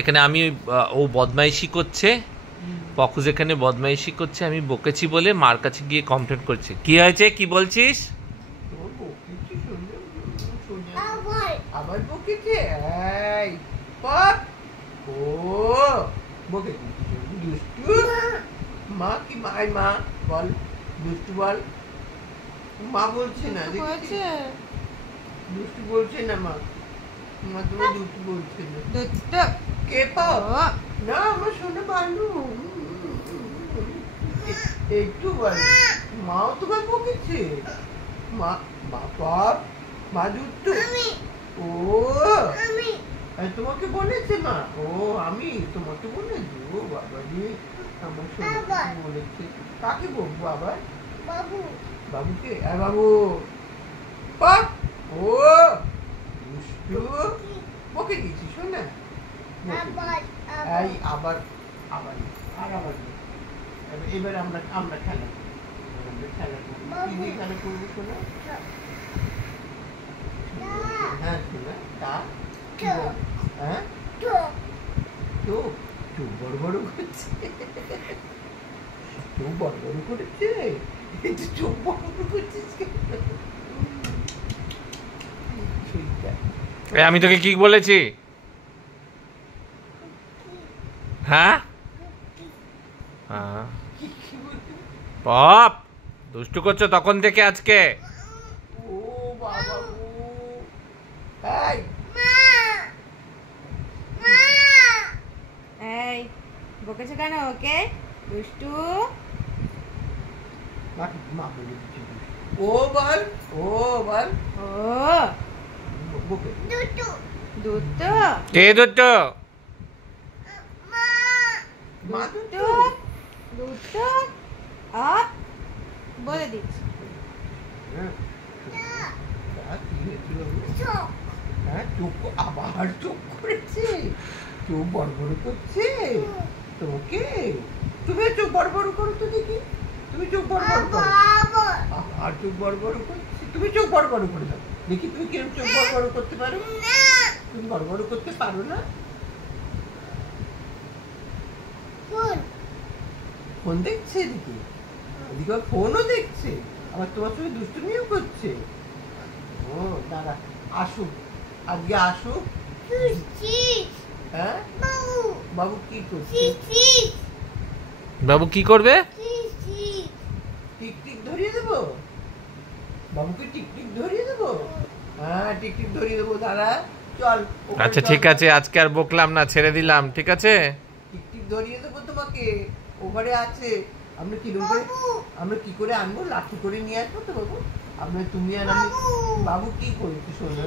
এখানে আমি ও বদমাইশি করছে, পকুজ এখানে বদমাইশি করছে, আমি বকেছি বলে মার কাছে গিয়ে কমপ্লেন করছে। কি হয়েছে, কি বলছিস? আবার বকেছে, এই পপ ও বকেছে দুষ্টু। মা কি মাই মা বল, দুষ্টু বল। মা বলছে না, দুষ্টু বলছে না মা, মা তুমি দুষ্টু বলছে না। দুষ্টু কে পপ? না আমার শোনে বানু, একটু বল। মাও তোমার বকেছে, মা মা পপ মা দুষ্টু। ও তোমাকে বলেছে মা? ও আমি তোমাকে বলেছি? ও বাবা রে, আমার শোনে বলেছে। কাকে বলবো আবার? বাবু। বাবুকে? বাবু পপ ও দুষ্টু বকে দিয়েছি শোনা। এই আবার আবার আর আবার এবার আমরা আমরা খেলা খেলা করবো। কি দিয়ে খেলা করবো শোনা? হ্যাঁ শোনা তা হ্যাঁ চোখ চোখ বড় বড় করছে, চোখ বড় বড় করেছে, চোখ বড় বড় করছিস কেন? আমি তোকে কি বলেছি? হ্যাঁ পপ দুষ্টু করছো তখন থেকে আজকে। ও বাবা এই বকেছে কেন ওকে? দুষ্টু মা বলে দিচ্ছি ও বল, ও বল। ও বকে দুষ্টু কে দুটো? মা দুষ্টু দুষ্টু আ বলে দিচ্ছি। হ্যাঁ চোখ আবার চোখ করেছে, চোখ বড় বড় করছে তোকে। তুমি চোখ বড় বড় করো তো দেখি, তুমি চোখ বড় বড় করো। আর চোখ বড় বড় করছে, তুমি চোখ বড় বড় করে দাও দেখি, তুমি কিরকম চোখ বড় বড় করতে পারো? তুমি বড় বড় করতে পারো না? ফোন দেখছে এদিকে, এদিকে ফোনও দেখছে, আবার তোমার সঙ্গে দুষ্টুমিও করছে। ও দাঁড়া আসুক, আজকে আসুক। হ্যাঁ বাবু কি করছে? বাবু কি করবে? টিকটিক ধরিয়ে দেবো বাবুকে, টিকটিক ধরিয়ে দেবো। হ্যাঁ টিকটিক ধরিয়ে দেবো, দাঁড়া চল। আচ্ছা ঠিক আছে, আজকে আর বকলাম না, ছেড়ে দিলাম, ঠিক আছে? টিকটিক ধরিয়ে দেবো তোমাকে, ওখানে আছে। আমরা কিরকম করে, আমরা কি করে আনবো? লাঠি করে নিয়ে আসবো তো বাবু। আমরা তুমি আর আমি। বাবু কি করেছি শোনা?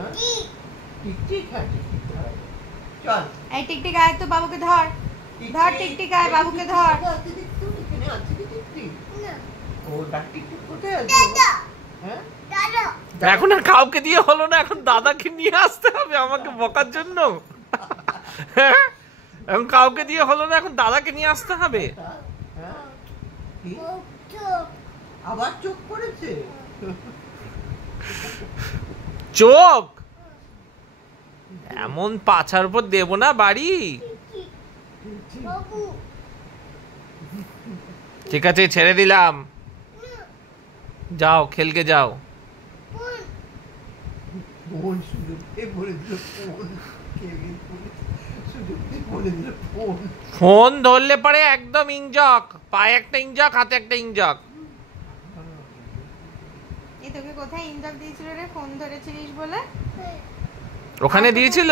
টিকটিক, হ্যাঁ টিকটিক ধরা। চল এই টিকটিক আয় তো, বাবুকে ধর ধর, টিকটিক আয় বাবুকে ধর। এখানে আছে কি টিকটিক? ও ডাক টিকটিক কোথায় আছে? হ্যাঁ এখন আর কাউকে দিয়ে হলো না, এখন দাদাকে নিয়ে আসতে হবে আমাকে বকার জন্য। এখন কাউকে দিয়ে হলো না, এখন দাদাকে নিয়ে আসতে হবে। আবার চোখ পড়েছে, চোখ এমন পাছার উপর দেব না বাড়ি। ঠিক আছে ছেড়ে দিলাম, যাও খেলকে যাও। ফোন সুযোগ দিয়ে বলে দিল, ফোন সুযোগ দিয়ে বলে দিল ফোন। ফোন ধরলে পরে একদম ইঞ্জক, পায়ে একটা ইঞ্জক, হাতে একটা ইঞ্জক। এই তোকে কোথায় ইনজেক্ট দিয়েছিল রে, ফোন ধরেছিলিস বলে? ওখানে দিয়েছিল।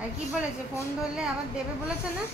আর কি বলেছে? ফোন ধরলে আবার দেবে বলেছে না?